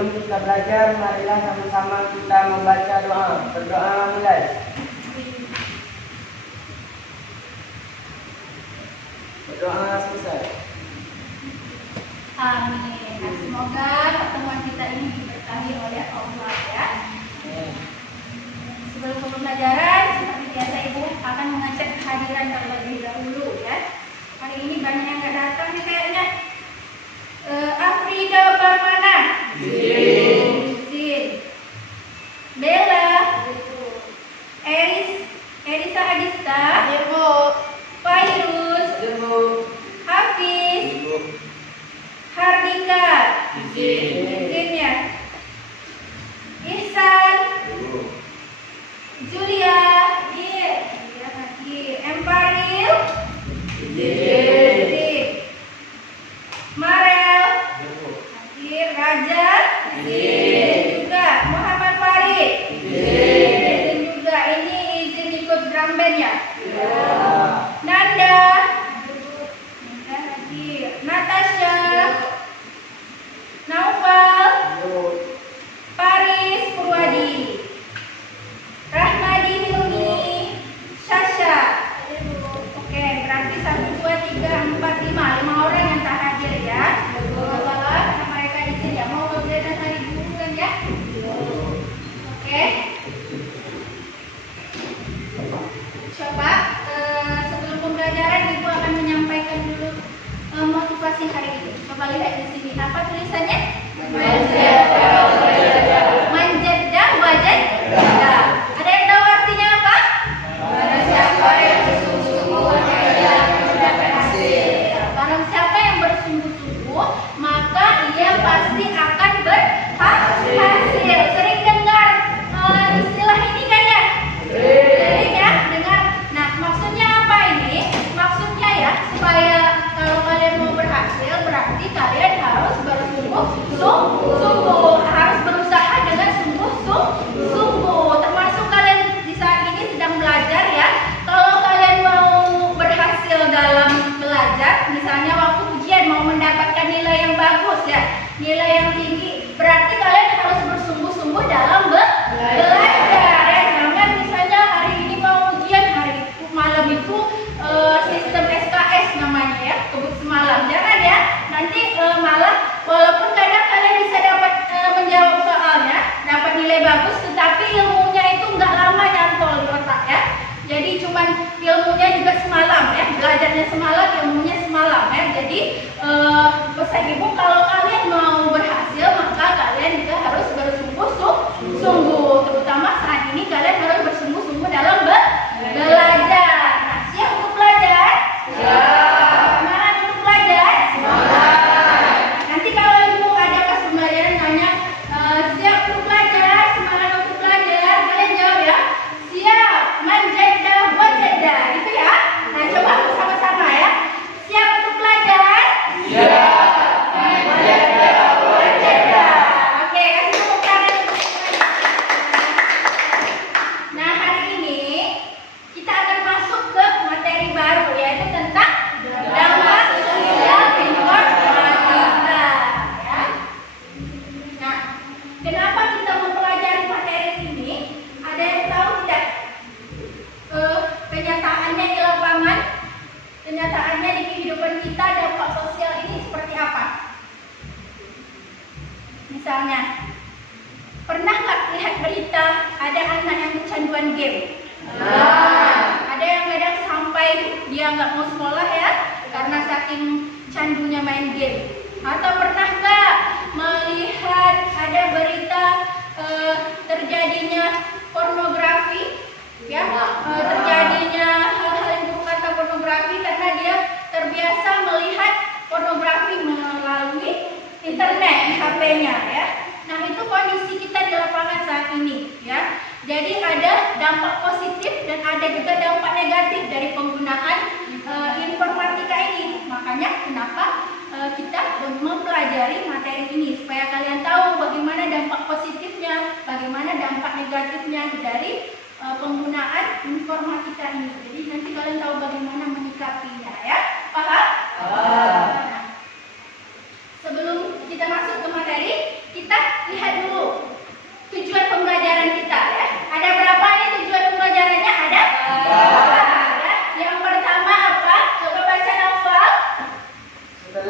Sebelum kita belajar, marilah sama-sama kita membaca doa. Berdoa mulai. Berdoa selesai. Amin. Nah, semoga pertemuan kita ini diberkahi oleh Allah ya. Sebelum pembelajaran, seperti biasa Ibu akan mengecek kehadiran terlebih dahulu ya. Hari ini banyak yang nggak datang nih kayaknya. Afrida Parmana. Izin. Bella. Erisa Adista. Fairuz. Hafiz. Hardika. Izin ya. Ihsan. Julia. Emparil. Marel. Raja. Juga Muhammad Farid. Izin juga. Ini izin ikut drum band ya? Nanda. Natasha. Naufal. Paris Purwadi. Rahmadi Hilmi. Sasha. Oke, berarti 1, 2, 3, 4, 5 orang yang tak hadir ya. Salah, karena mereka izin ya mau kegiatan hari dulu kan ya. Oke. Coba sebelum pembelajaran Ibu akan menyampaikan dulu motivasi hari ini. Coba lihat di sini apa tulisannya? Manjadah wajah. Ada yang tahu artinya apa? Barang siapa yang bersungguh-sungguh, maka ia pasti akan berhasil. Sering dengar istilah ini kan ya? Sering ya, dengar. Nah, maksudnya apa ini? Maksudnya ya, supaya kalau kalian mau berhasil, berarti kalian harus bersungguh-sungguh, harus berusaha dengan sungguh-sungguh. Termasuk kalian di saat ini sedang belajar ya. Kalau kalian mau berhasil dalam belajar, misalnya waktu ujian mau mendapatkan nilai yang bagus ya, nilai yang tinggi, berarti kalian harus bersungguh-sungguh dalam belajar ya. Jangan misalnya hari ini mau ujian, hari itu malam itu sistem SKS namanya ya, kebut semalam. Jangan ya, nanti malah walaupun kadang kalian bisa dapat menjawab soalnya, dapat nilai bagus, tetapi ilmunya itu nggak lama nyantol di otak ya. Jadi cuman ilmunya juga semalam ya, belajarnya semalam, ilmunya semalam ya. Jadi pesan Ibu, kalau kalian mau berhasil, maka kalian juga harus bersungguh-sungguh. Terutama saat ini kalian harus bersungguh-sungguh dalam belajar. Nah, siap untuk belajar? Semangat untuk belajar? Nanti kalau Ibu ada pas pembelajaran tanya, siap untuk belajar, semangat untuk belajar, kalian jawab ya, siap, manjadah wajadah, gitu ya. Nah, coba bersama-sama ya. Siap untuk belajar? Siap, manjadah wajadah. Oke, kasih tepuk tangan. Nah, hari ini kita akan masuk ke materi baru, yaitu tentang dampak sosial informatika ya. Nah, kenapa kita mempelajari materi ini? Ada yang tahu tidak? Kenyataannya di lapangan, kenyataannya di kehidupan kita, dampak sosial ini seperti apa? Misalnya, pernah nggak lihat berita ada anak yang kecanduan game? Ada yang kadang sampai dia nggak mau sekolah ya, karena saking candunya main game. Atau pernah nggak melihat ada berita terjadinya pornografi? Ya, terjadinya hal-hal yang buruk kata pornografi karena dia terbiasa melihat pornografi melalui internet di HP-nya ya. Nah, itu kondisi kita di lapangan saat ini ya. Jadi ada dampak positif dan ada juga dampak negatif dari penggunaan informatika ini. Makanya kenapa kita mempelajari materi ini supaya kalian tahu bagaimana dampak positifnya, bagaimana dampak negatifnya dari penggunaan informatika ini. Jadi nanti kalian tahu bagaimana menyikapinya ya. Paham? Nah, sebelum kita masuk ke materi, kita lihat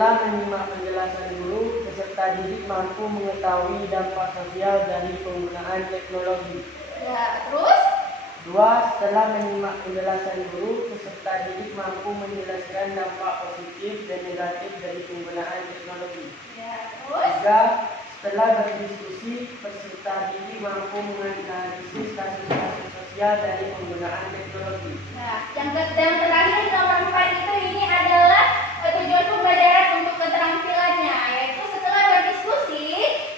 setelah menyimak penjelasan guru, peserta didik mampu mengetahui dampak sosial dari penggunaan teknologi. Ya, terus? 2. Setelah menyimak penjelasan guru, peserta didik mampu menjelaskan dampak positif dan negatif dari penggunaan teknologi. Ya, terus? 3. Setelah berdiskusi, peserta didik mampu menganalisis kasus-kasus sosial dari penggunaan teknologi. Nah, yang terakhir nomor 4 itu ini adalah tujuan pembelajaran untuk keterampilannya, yaitu setelah berdiskusi,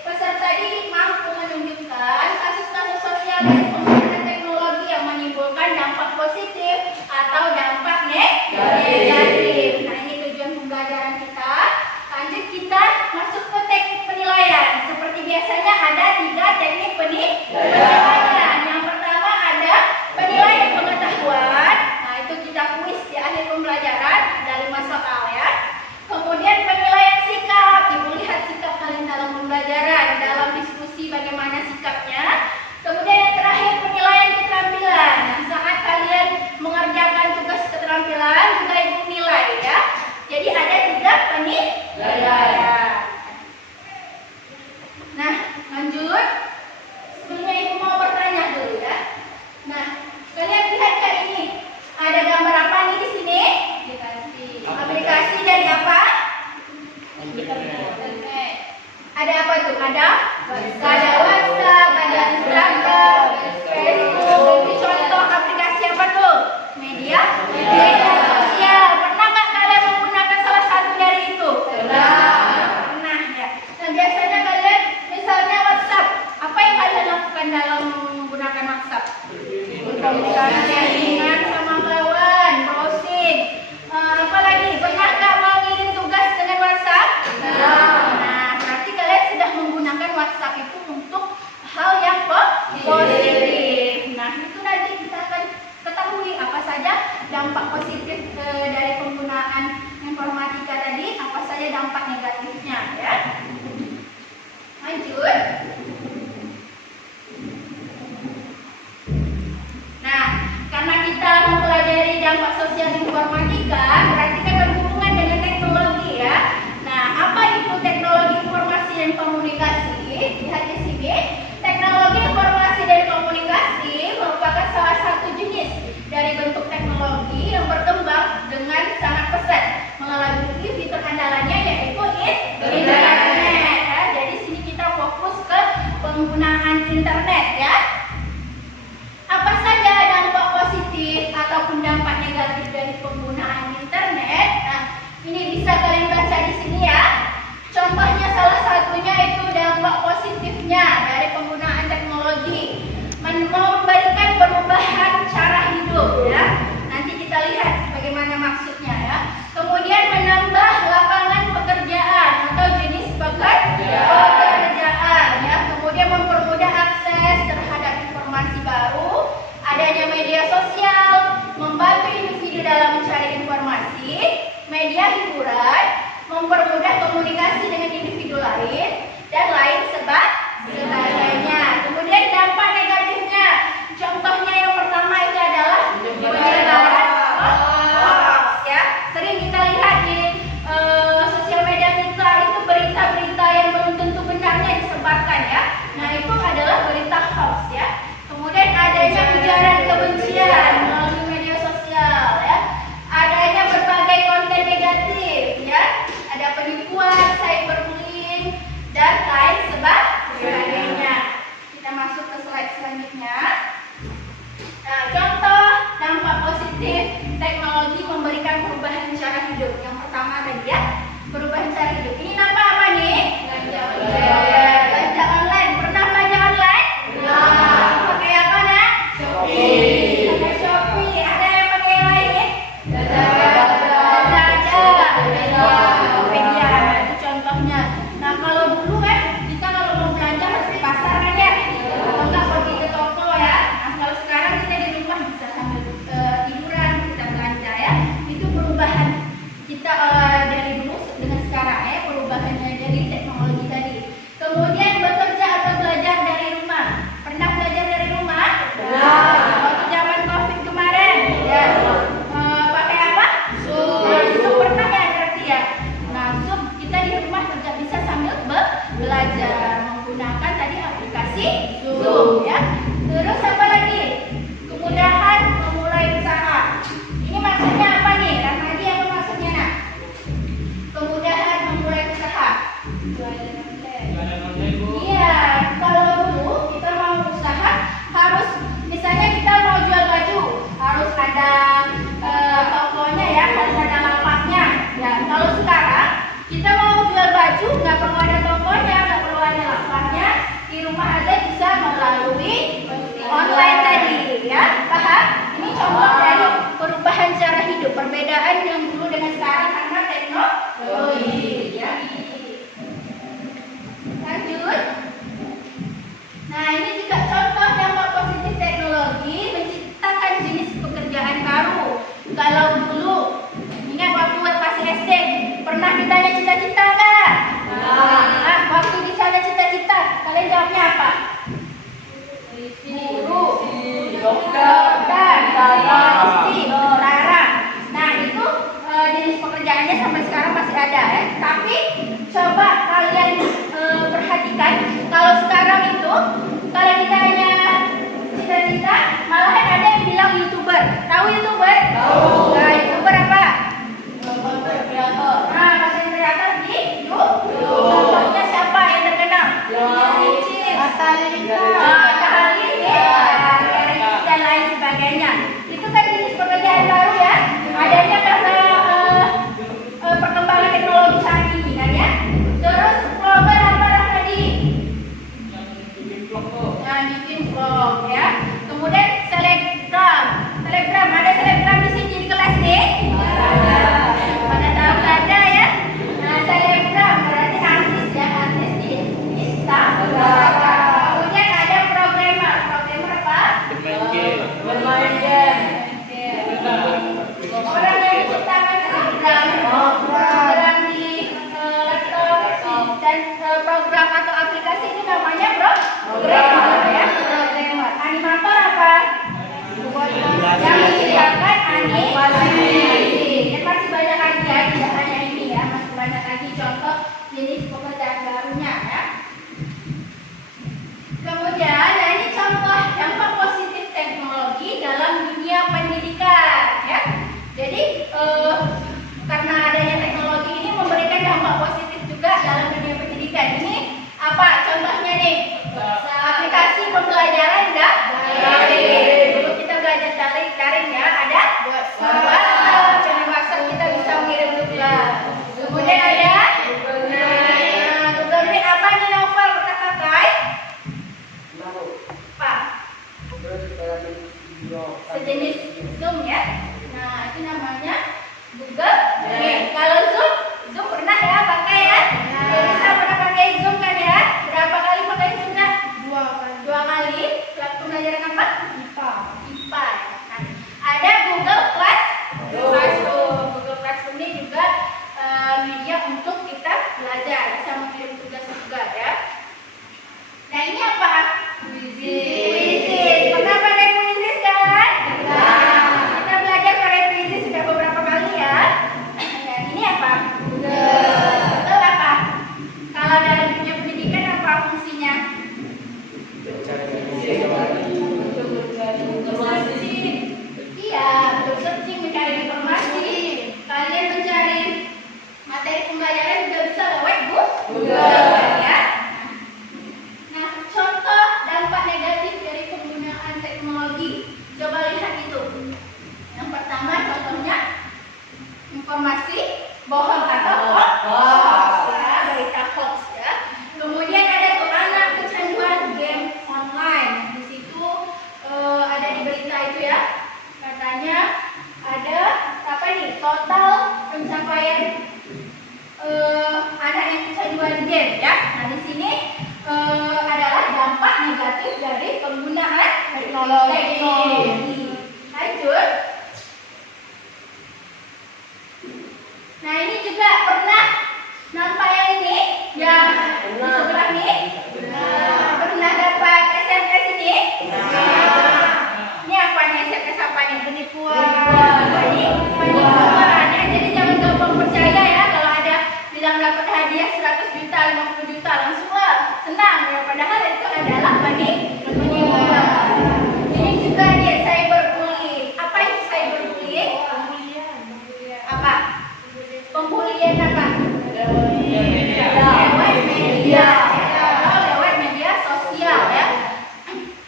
peserta didik mampu menunjukkan kasus-kasus sosial dari penggunaan teknologi yang menimbulkan dampak positif atau dampak negatif. Nah, ini tujuan pembelajaran kita. Lanjut kita masuk ke teknik penilaian. Seperti biasanya ada 3 teknik penilaian. Yang pertama ada penilaian pengetahuan. Nah, itu kita kuis di akhir pembelajaran, ada 5 soal ya. Kemudian penilaian sikap. Ibu lihat sikap kalian dalam pembelajaran, dalam diskusi bagaimana sikapnya. Kemudian yang terakhir penilaian keterampilan. Nah, saat kalian mengerjakan tugas keterampilan juga ibu nilai ya. Jadi ada 3 penilaian. Nah, lanjut. Sebelumnya ibu mau bertanya dulu ya. Nah, kalian lihat kan ini ada gambar apa nih di sini? Aplikasi dari apa? Ada apa tuh? Ada WhatsApp, ada Instagram, Facebook. Ini contoh aplikasi apa tuh? Media sosial. Pernah nggak kalian menggunakan salah satu dari itu? Pernah ya. Nah, biasanya kalian misalnya WhatsApp, apa yang kalian lakukan dalam menggunakan WhatsApp? Komunikasi dengan sama kawan, browsing. Apalagi pernah nggak mau ngirim tugas dengan WhatsApp? Nah, berarti kalian sudah menggunakan WhatsApp itu untuk hal yang positif. Nah, itu nanti kita akan ketahui apa saja dampak positif dari penggunaan informatika tadi, apa saja dampak negatifnya ya. Lanjut. Nah, karena kita mempelajari dampak sosial informatika, berarti kan berhubungan dengan teknologi ya. Nah, apa itu teknologi informasi dan komunikasi? Lihat di sini. Teknologi informasi dan komunikasi merupakan salah satu jenis dari bentuk teknologi yang berkembang dengan sangat pesat melalui fitur andalannya yaitu internet ya. Jadi sini kita fokus ke penggunaan internet ya. Apa saja dampak positif ataupun dampak negatif dari penggunaan internet? Nah, ini bisa kalian baca di sini ya. Contohnya salah satunya itu dampak positifnya dari penggunaan teknologi memberikan perubahan cara hidup ya. Nanti kita lihat bagaimana maksudnya ya. Kemudian menambah lapangan pekerjaan atau jenis pekerjaan ya. Kemudian mempermudah akses terhadap informasi baru, adanya media sosial, membantu individu dalam mencari informasi, media hiburan, mempermudah komunikasi dengan individu lain, dan lain sebagainya. Kemudian dampak negatifnya, contohnya yang pertama itu adalah penyebaran hoax ya. Sering kita lihat di sosial media kita itu berita-berita yang belum tentu benarnya disebarkan ya. Nah, itu adalah berita hoax ya. Kemudian adanya ujaran kebencian melalui media sosial ya. Adanya berbagai konten negatif ya. Ada penipuan, cyberbullying, dan lain sebagainya. Kita masuk ke slide selanjutnya. Nah, contoh dampak positif teknologi memberikan perubahan cara hidup. Yang pertama tadi ya, perubahan cara hidup. Ini nampak apa nih? Belanja online. Belanja online. Pernah belanja online? Pernah. Pakai apa nak? Shopee. Pakai Shopee. Ada yang pakai yang lain? Lazada. Tokopedia. Itu belajar menggunakan tadi aplikasi Zoom ya. Terus apa lagi? Kemudahan memulai usaha. Ini maksudnya apa nih? Ramadi apa maksudnya nak? Kemudahan memulai usaha. Iya, kalau dulu kita mau usaha harus misalnya kita mau jual baju harus ada tokonya ya, harus ada lapaknya. Ya, kalau sekarang kita mau jual baju nggak perlu ada tokonya, nggak perlu ada lapaknya, di rumah aja bisa melalui online tadi ya, paham? Ini contoh dari perubahan cara hidup, perbedaan yang dulu dengan sekarang karena teknologi. Ya. Lanjut. Nah, ini juga contoh dampak positif teknologi menciptakan jenis pekerjaan baru. Kalau dulu, ingat waktu masih SD, pernah ditanya cita-cita nggak? Nah, waktu ditanya cita-cita, kalian jawabnya apa? Guru, dokter, polisi, tentara. Nah, itu jenis pekerjaannya sampai sekarang masih ada ya. Tapi coba kalian perhatikan, kalau sekarang itu kalau ditanya cita-cita, malahan ada yang bilang YouTuber. Tahu YouTuber? Tahu. Nah, YouTuber apa? Konten kreator. Nah, konten kreator di YouTube. Contohnya siapa yang terkenal? Atta Halilintar, dan lain sebagainya. Itu kan jenis pekerjaan baru ya. Adanya karena perkembangan teknologi saat ini kan ya. Terus vlogger apa tadi? Yang bikin vlog ya. Kemudian selebgram. Selebgram, ada selebgram di sini di kelas nih? Pada tahu ada ya. Nah, selebgram berarti artis ya, artis di Instagram. Kemudian ada programmer. Programmer apa? Bermain game. Orang yang menciptakan program di laptop dan program atau aplikasi ini namanya programmer ya. Programmer. Animator apa? Yang menciptakan animasi. Dan masih banyak lagi ya, tidak hanya ini ya, masih banyak lagi contoh jenis pekerjaan barunya ya. Kemudian, nah ini contoh dampak positif teknologi dalam dunia pendidikan ya. Jadi karena adanya teknologi ini memberikan dampak positif juga dalam dunia pendidikan. Ini apa contohnya nih? Aplikasi pembelajaran daring. Dulu kita belajar daring ya, ada WhatsApp. Dengan WhatsApp kita bisa mengirim tugas. Kemudian ada Google Meet. Apa nih novel kita pakai? Apa? Sejenis Zoom ya. Nah, itu namanya Google Meet. Kalau Zoom pernah ya pakai ya? Bisa pernah pakai Zoom kan ya? Berapa kali pakai Zoom kan? Dua kali. Pembelajaran apa? IPA. Nah, ada Google Classroom. Google Classroom ini juga media untuk kita belajar, bisa mengirim tugas juga ya. Nah, ini apa? Quizis. Pernah pakai Quizis kan? Kita belajar pakai Quizis sudah beberapa kali ya. Nah, ini apa? Google apa? Kalau dalam dunia pendidikan apa fungsinya? Iya, untuk searching, mencari informasi. Kalian mencari materi pembelajaran juga bisa lewat Google ya. Nah, contoh dampak negatif dari penggunaan teknologi. Coba lihat itu. Yang pertama contohnya informasi bohong atau hoax ya, berita hoax ya. Kemudian ada tuh anak kecanduan game online. Di situ ada di berita itu ya. Katanya ada apa nih? Total pencapaian anak yang kecanduan game ya. Nah, di sini adalah dampak negatif dari penggunaan teknologi. Lanjut. Nah, ini juga pernah nampak yang ini yang di sebelah ini. Pernah dapat SMS ini? Ini apa nih SMS apa nih? Penipuan. Ya, jadi jangan gampang percaya ya kalau ada bilang dapat hadiah. hadiah 100 juta, 50 juta, langsung lah senang ya. Padahal itu adalah penipuan. Ini juga dia cyberbullying. Apa itu cyberbullying? Apa? Pembulian apa? Lewat media. Lewat media sosial ya.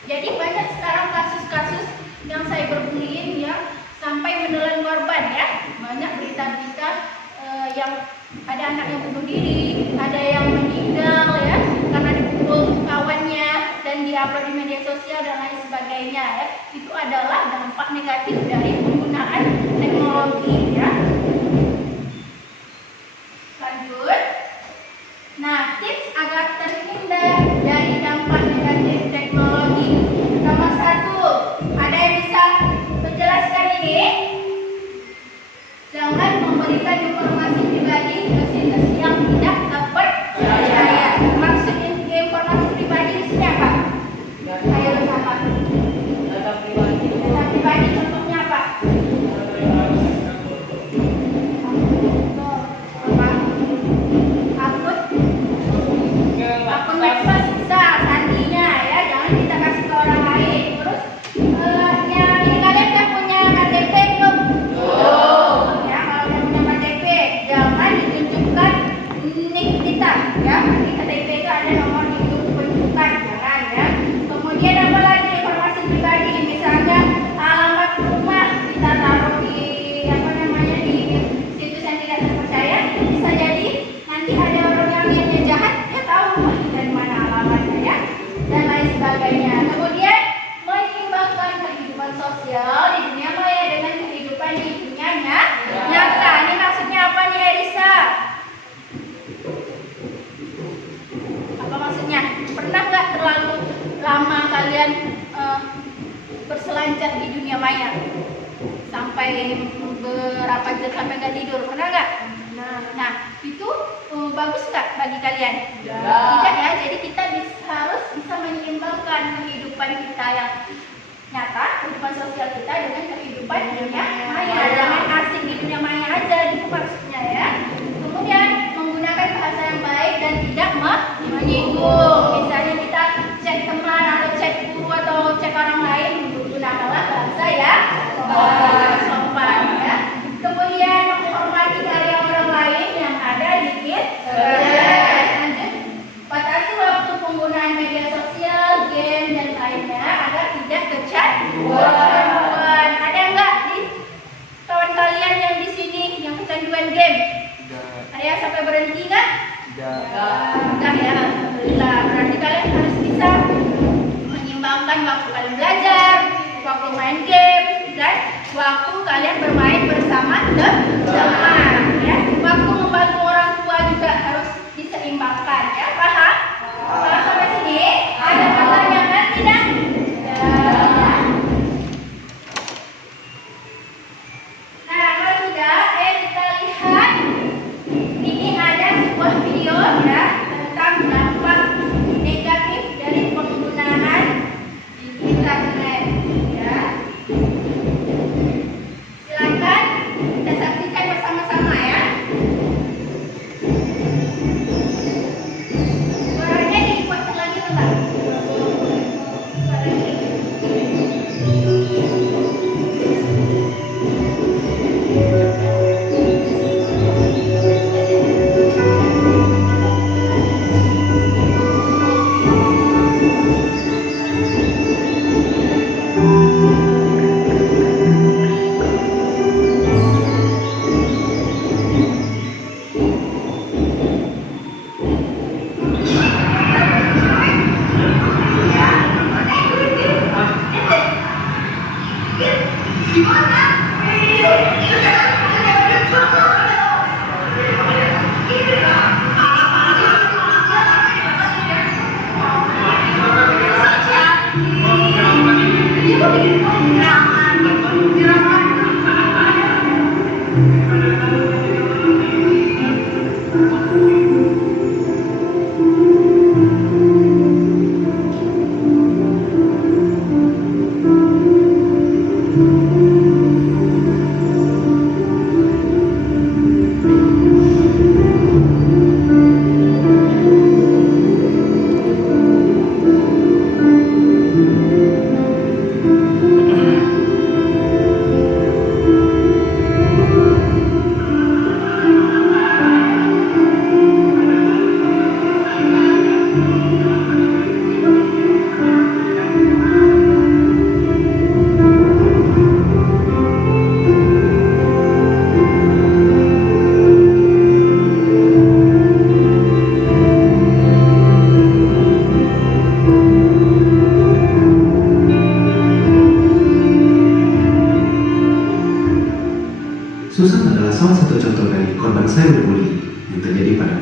Jadi banyak sekarang kasus-kasus yang cyberbullying yang sampai menelan korban ya. Banyak berita-berita yang ada anak yang bunuh diri, ada yang meninggal ya karena dipukul kawannya dan diupload di media sosial dan lain sebagainya ya. Itu adalah dampak negatif dari penggunaan teknologi ya. Lanjut. Nah, tips agar terhindar dari dampak negatif teknologi. Nomor 1, ada yang bisa menjelaskan ini? Jangan memberikan informasi pribadi ke situs yang tidak terpercaya. Maksud informasi pribadi di sini apa? Ayo apa? Data pribadi. Data pribadi contohnya apa? Akun medsos bisa, sandinya ya, jangan kita kasih ke orang lain. Terus ini kalian kan punya KTP belum? Ya, kalau udah punya KTP, jangan ditunjukkan nik kita ya. Di KTP itu ada nomor hidup pendudukan, jangan ya. Kemudian apa lagi informasi pribadi, misalnya alamat rumah kita taruh di di situs yang tidak terpercaya, itu bisa jadi nanti ada orang yang niatnya jahat, dia tahu rumah kita di mana alamatnya ya, dan lain sebagainya. Kemudian menyeimbangkan kehidupan sosial di dunia maya dengan kehidupan di dunia nyata. Ini maksudnya apa nih Elisa? Apa maksudnya? Pernah nggak terlalu lama kalian berselancar di dunia maya? Sampai berapa jam sampai nggak tidur? Pernah nggak? Nah, itu bagus nggak bagi kalian? Tidak ya. Jadi kita harus bisa menyeimbangkan kehidupan kita yang nyata, kehidupan sosial kita dengan kehidupan dunia maya. Jangan asing di dunia maya aja, itu maksudnya ya. Kemudian menggunakan bahasa yang baik dan tidak menyinggung. Misalnya kita chat teman atau chat guru atau chat orang lain, gunakanlah bahasa ya sopan ya. Kemudian menghormati karya orang lain yang ada di internet. Lanjut, batasi waktu penggunaan media sosial, game dan lainnya agar tidak kecanduan. Ada nggak di kawan kalian yang di sini yang kecanduan game? Ada yang sampai berhenti nggak? Enggak ya, alhamdulillah. Berarti kalian harus bisa menyeimbangkan waktu kalian belajar, waktu main game, dan waktu kalian bermain bersama teman ya. Waktu membantu orang tua juga harus diseimbangkan ya. Paham? Paham sampai sini? Ada pertanyaan tidak? Nah, kalau tidak, kita lihat ini ada sebuah video ya tentang dampak negatif dari penggunaan internet ya. Silakan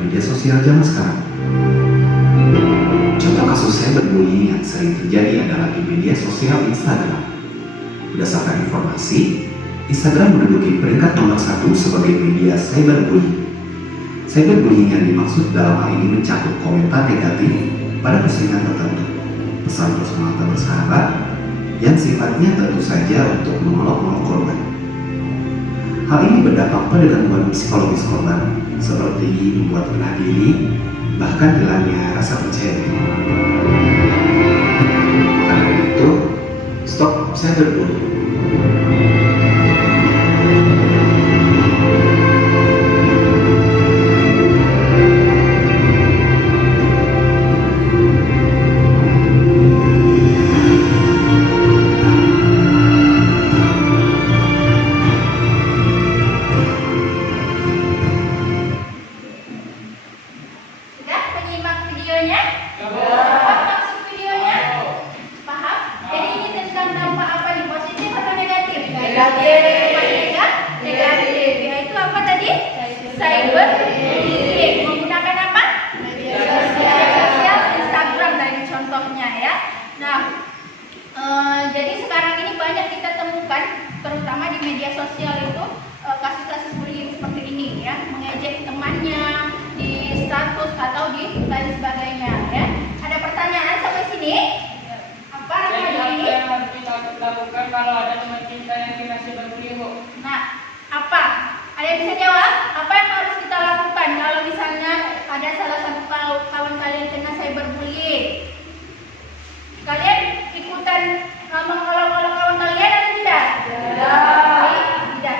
media sosial zaman sekarang. Contoh kasus cyberbullying yang sering terjadi adalah di media sosial Instagram. Berdasarkan informasi, Instagram menduduki peringkat nomor 1 sebagai media cyberbullying. Cyberbullying yang dimaksud dalam hal ini mencakup komentar negatif pada postingan tertentu, pesan personal tak bersahabat, yang sifatnya tentu saja untuk mengolok-olok korban. Hal ini berdampak pada gangguan psikologis korban, seperti membuat rendah diri, bahkan hilangnya rasa percaya diri. Maka dari itu, stop cyberbullying. Sudah menyimak videonya? Paham maksud videonya? Paham? Jadi ini tentang dampak apa nih? Positif atau negatif? Negatif. Negatif. Yaitu apa tadi? Cyberbullying. Menggunakan apa? Media sosial, Instagram tadi contohnya ya. Nah, jadi sekarang ini banyak kita temukan, terutama di media sosial itu kasus-kasus bullying seperti ini ya, mengejek temannya di status atau di lain sebagainya ya. Ada pertanyaan sampai sini? Apa ini? Yang harus kita lakukan kalau ada teman kita yang kena cyberbullying, Bu? Nah, apa? Ada yang bisa jawab? Apa yang harus kita lakukan kalau misalnya ada salah satu kawan kalian kena cyberbullying? Kalian ikutan mengolok-olok kawan kalian atau tidak?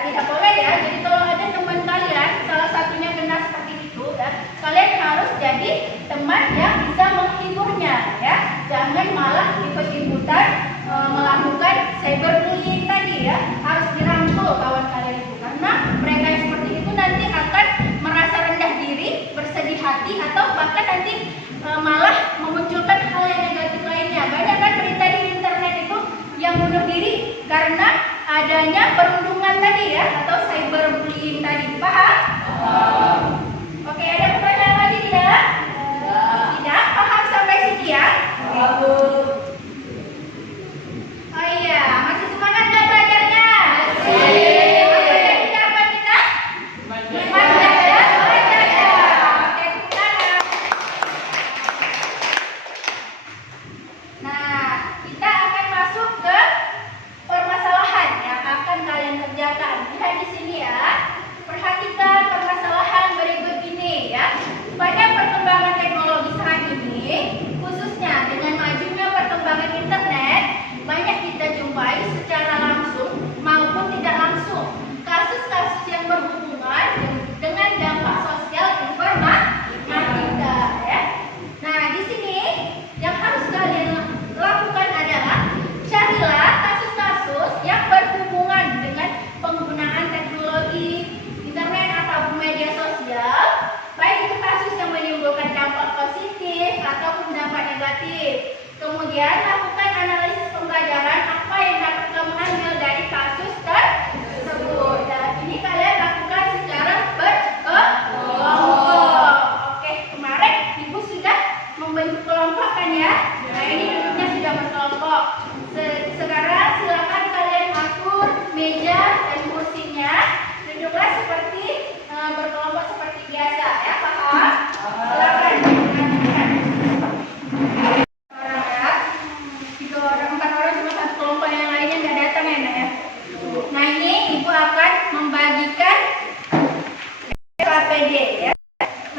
Tidak boleh ya. Jadi kalau ada teman kalian salah satunya kena seperti itu ya, kalian harus jadi teman yang bisa menghiburnya ya. Jangan malah ikut-ikutan melakukan cyberbullying tadi ya. Harus dirangkul kawan kalian itu, karena mereka yang seperti itu nanti akan merasa rendah diri, bersedih hati, atau bahkan nanti malah memunculkan hal yang negatif lainnya. Banyak kan berita di internet itu yang bunuh diri karena adanya perundungan tadi ya, atau cyberbullying tadi. Paham? Oke, ada pertanyaan lagi tidak? Tidak? Paham sampai sini ya? Oh iya, masih semangat nggak belajarnya? Apa tadi jawaban kita? Semangat ya? Belajar ya? Oke, tepuk tangan. Nah, kita akan masuk ke permasalahan yang akan kalian kerjakan. Lihat di sini ya. Perhatikan permasalahan berikut ini ya. Pada perkembangan teknologi saat ini, khususnya dengan majunya perkembangan internet, banyak kita jumpai secara langsung maupun tidak langsung kasus-kasus yang berhubungan dengan dampak sosial informatika ya. Nah, di sini yang harus kalian lakukan adalah carilah kasus-kasus yang berhubungan dengan penggunaan teknologi internet atau media sosial, baik itu kasus yang menimbulkan dampak positif ataupun dampak negatif. Kemudian lakukan analisis pembelajaran apa yang dapat kamu ambil dari kasus tersebut. Dan ini kalian lakukan secara berkelompok. Oke, kemarin Ibu sudah membentuk kelompok kan ya? Nah, ini duduknya sudah berkelompok. Sekarang silakan kalian atur meja dan kursinya. Duduklah seperti berkelompok seperti biasa ya, paham? Silakan. Jika orang 4 orang cuma satu kelompok, yang lainnya nggak datang ya, Nak ya. Nah, ini Ibu akan membagikan KPD ya,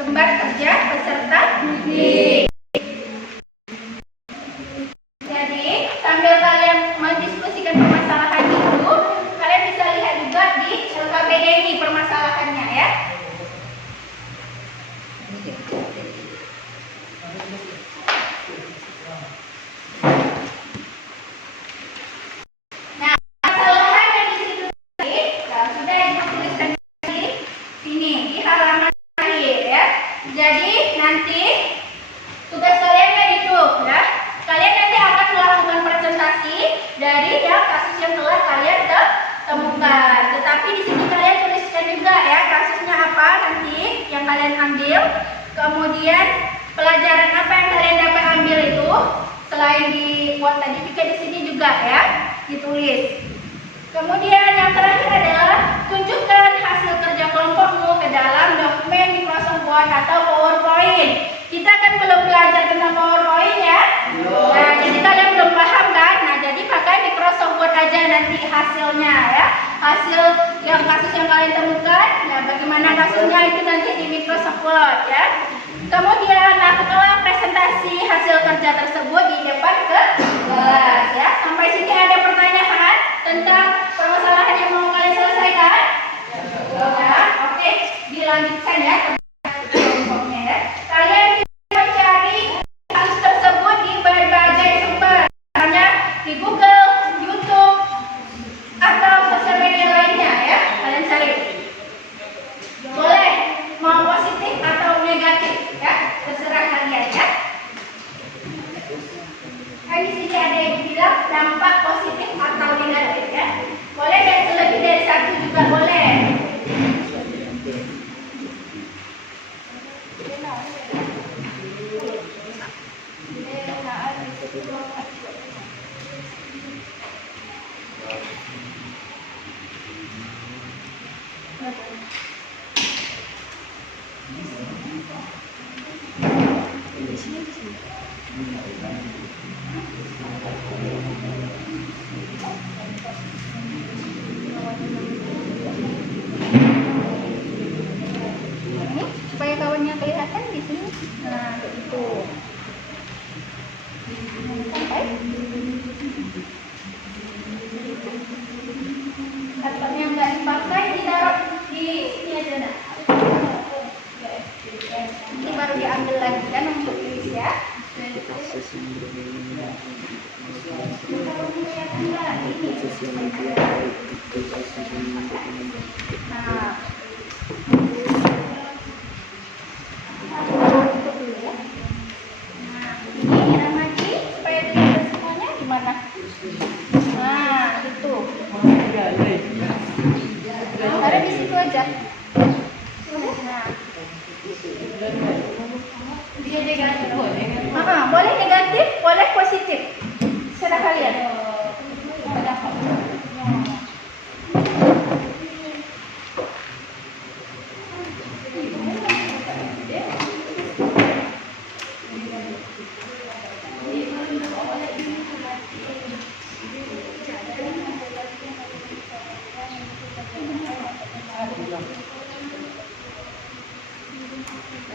lembar kerja peserta didik. Jadi sambil kalian mendiskusikan permasalahan itu, kalian bisa lihat juga di LKPD ini permasalahannya ya. Nah, permasalahan yang di situ tadi sudah dituliskan di sini di halaman akhir ya. Jadi nanti tugas kalian itu ya. Kalian nanti akan melakukan presentasi dari kasus yang telah kalian temukan. Tetapi di sini kalian tuliskan juga ya kasusnya apa nanti yang kalian ambil. Kemudian pelajaran apa yang kalian dapat ambil itu selain dibuat tadi, di sini juga ya ditulis. Kemudian yang terakhir adalah tunjukkan hasil kerja kelompokmu ke dalam dokumen Microsoft Word atau PowerPoint. Kita kan belum belajar tentang PowerPoint ya. Nah, jadi kalian belum paham kan? Nah, jadi pakai Microsoft Word aja nanti hasilnya ya. Hasil yang kasus yang kalian temukan, nah bagaimana kasusnya itu nanti di Microsoft Word ya. Kemudian lakukanlah presentasi hasil kerja tersebut di depan kelas ya. Sampai sini ada pertanyaan tentang permasalahan yang mau kalian selesaikan? Ya, oke, dilanjutkan ya. Kalian bisa mencari kasus tersebut di berbagai sumber, misalnya di Google, YouTube, atau sosial media lainnya ya. Kalian cari. Boleh mau positif atau negatif ya, terserah kalian ya. Di sini ada yang bilang dampak positif atau negatif ya. Boleh dan lebih dari satu juga boleh. Supaya kawannya kelihatan di sini. Nah, itu. Sampai. Kantornya nggak dipakai, ditaruh di sini aja nah. Ini baru diambil lagi kan untuk tulis ya. Nah. Ini lagi supaya dilihat semuanya gimana? Nah, itu. Taruh di situ aja. Nah. Dia negatif boleh. Boleh negatif, boleh positif. Serah kalian.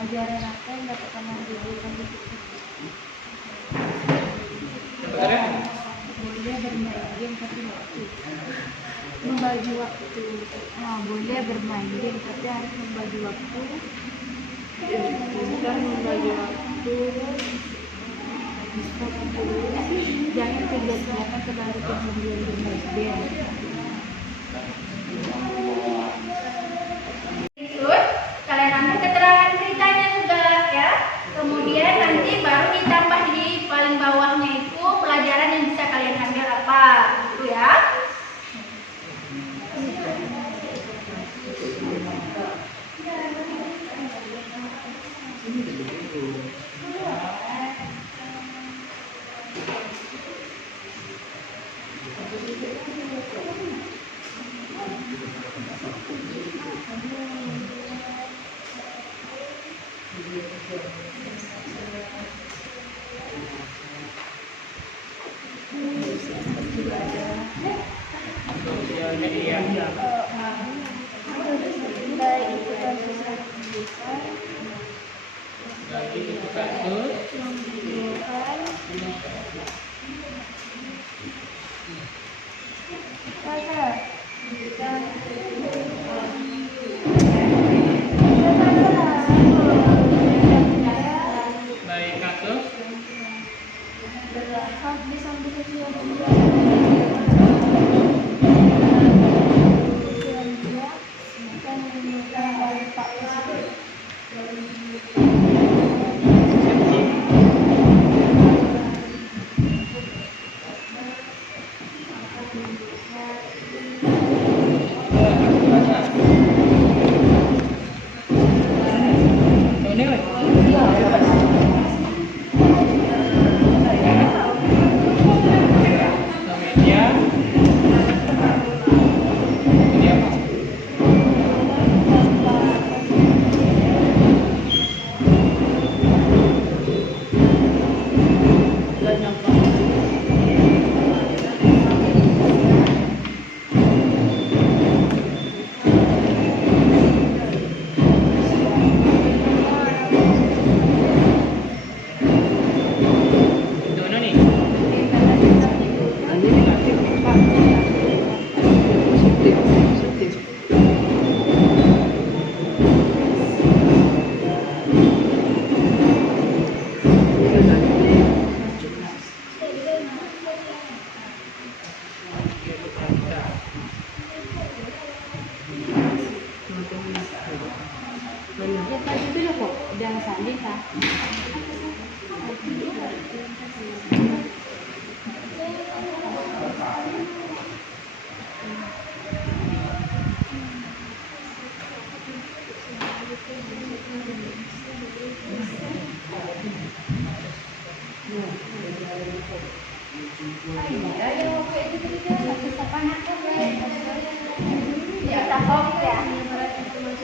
Ajaran apa yang dapat kamu berikan di situ? Boleh bermain game tapi waktu membagi waktu. Boleh bermain game tapi harus membagi waktu. Bukan membagi waktu. Jangan kegiatan kembali kemudian bermain game. Kalian ambil keterangan beritanya juga ya. Kemudian nanti baru ditambah di paling bawahnya itu pelajaran yang bisa kalian ambil apa gitu ya.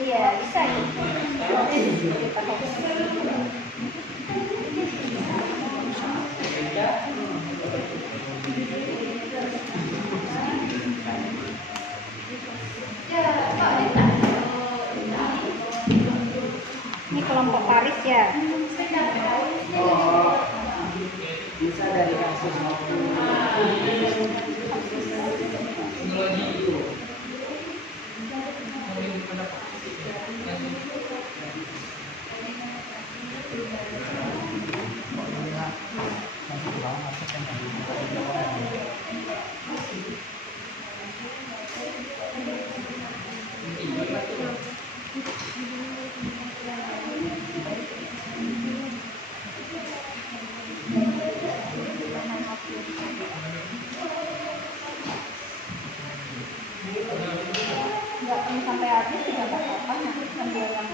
Iya, bisa ya. Ini kelompok Paris ya. Oh, bisa dari kasus Nggak perlu sampai habis juga nggak apa-apa, nanti sambil yang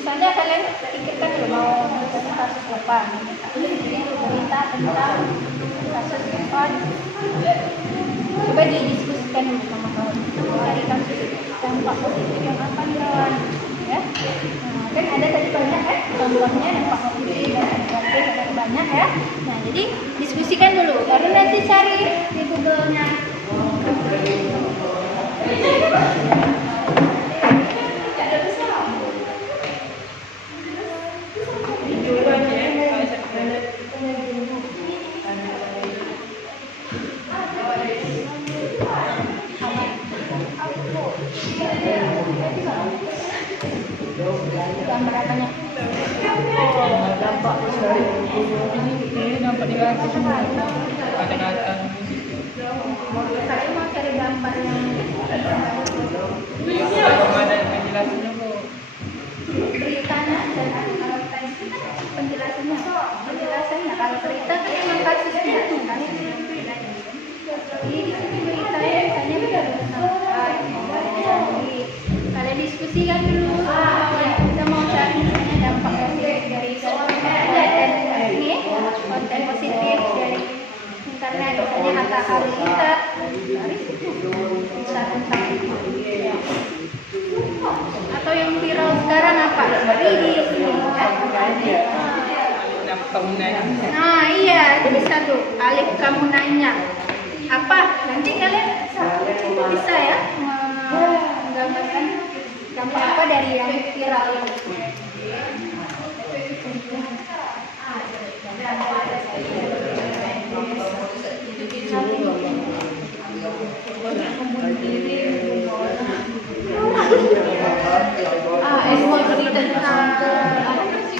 misalnya kalian pikirkan dulu mau kasus apa, berita tentang kasus apa, coba didiskusikan dulu sama kawan, cari kasus dampak positif yang akan dilawan, ya. Nah, dampaknya, dampak positif dan negatif ada banyak ya. Nah, jadi diskusikan dulu, baru nanti cari di Google-nya. Gambar apanya? Dampak dari ini dampak negatif semua. Kadang-kadang Saya mau cari gambar yang ada penjelasannya kok. beritanya dan kalau tadi itu kan penjelasannya kalau berita kan emang kasusnya kan. Jadi di sini beritanya misalnya sudah sampai jadi kalian diskusikan dulu kita mau cari misalnya dampak positif dari dan ini konten positif dari internet misalnya kata halilintar dari situ bisa tentang itu. Atau yang viral sekarang apa? Dari di sini ya. Nah iya, itu bisa tuh. Alif kamu nanya apa? Nanti kalian bisa ya menggambarkan dampak apa dari yang viral ini. Mau cerita tentang apa sih?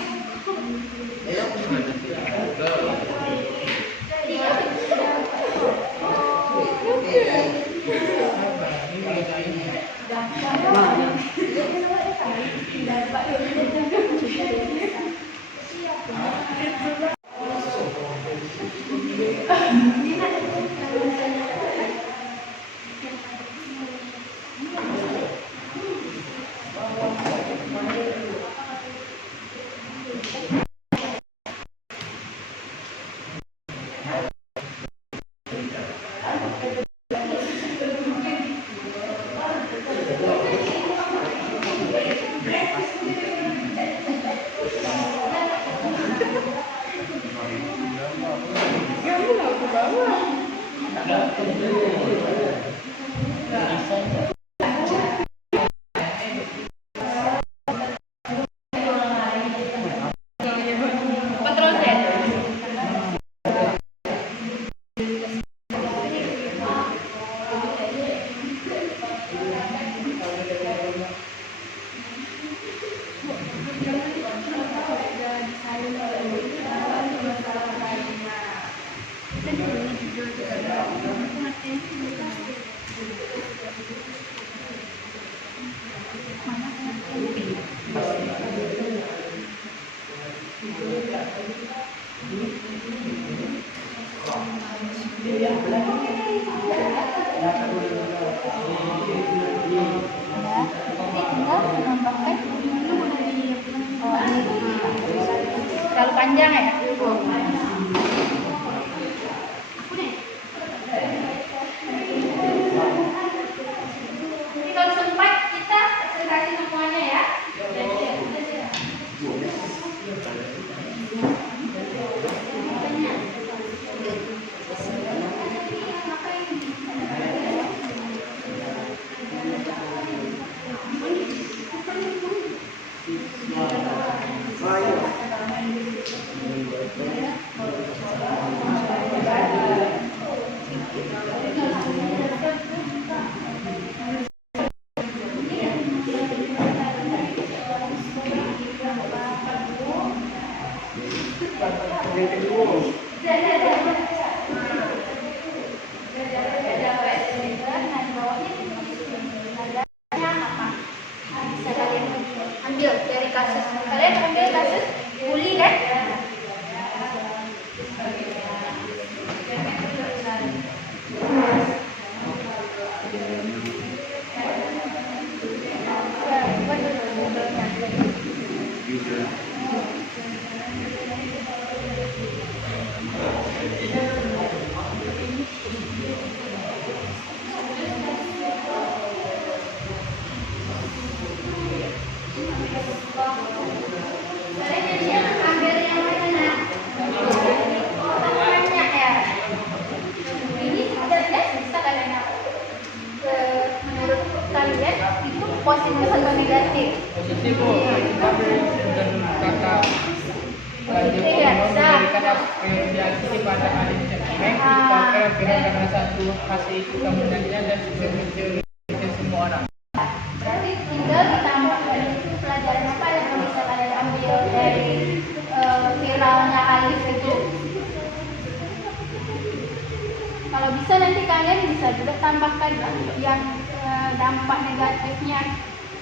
Terlalu panjang ya? Ini kalau sempat kita presentasi semuanya ya. Ambil dari kasus, kalian ambil kasus bully kan? Kalian reaksi pada alif dan imek maka karena satu hasil itu kemudiannya dan mencuri semua orang. Berarti tinggal ditambah dari itu pelajaran apa yang bisa kalian ambil dari viralnya Alif itu. Kalau bisa nanti kalian bisa juga tambahkan yang dampak negatifnya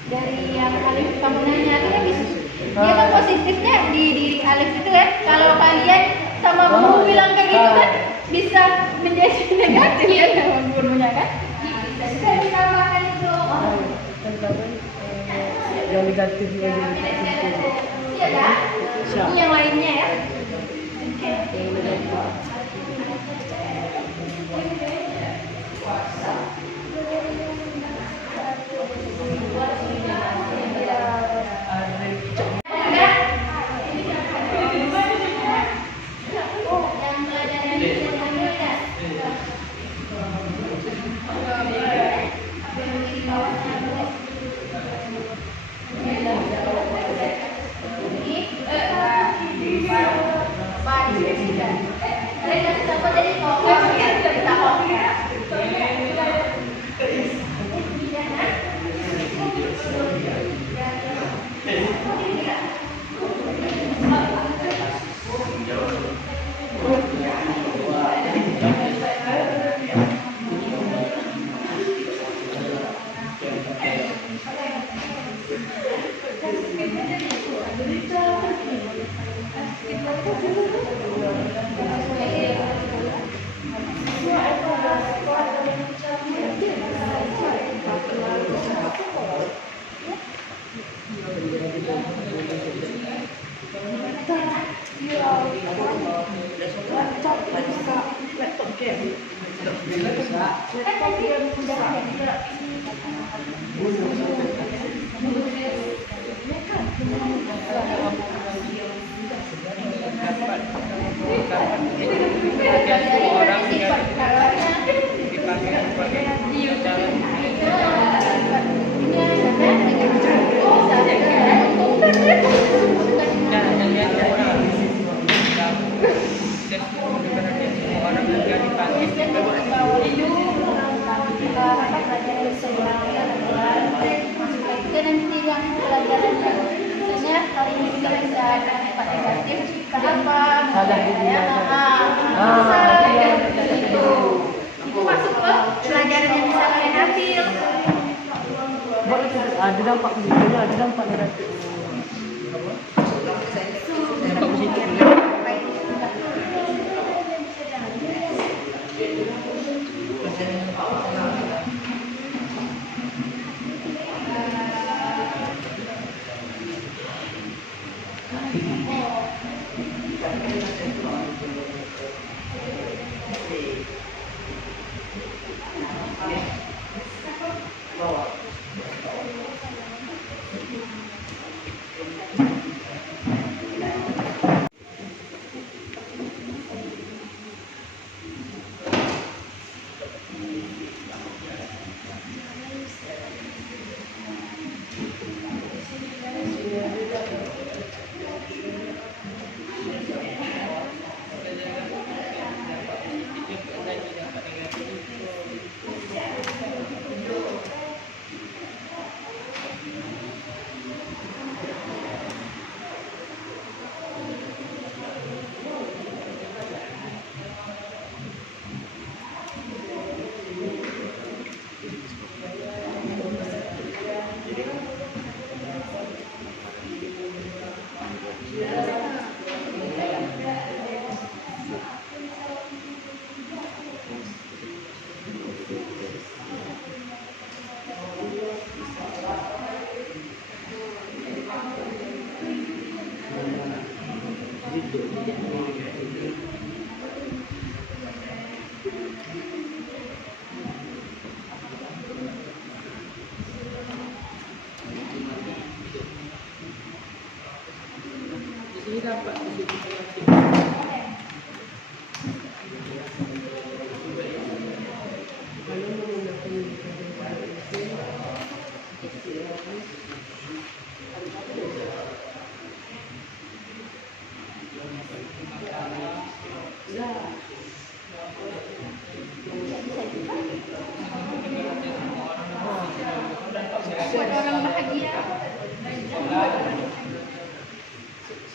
dari yang Alif kamu nanya itu kan bisa. Dia kan positifnya di Alif itu kan. Kalau kalian sama guru bilang kayak gitu kan bisa menjadi negatif ya sama gurunya kan. Bisa ditambahkan itu. Yang negatif Iya kan? Ini yang lainnya ya. Yang pelajaran yang bisa diambil ya. Nanti yang pelajarannya misalnya kali ini kita bisa dapat negatif kenapa ya itu masuk ke pelajaran yang bisa kalian ambil. Ada dampak positifnya, ada dampak negatif. Dampak positifnya.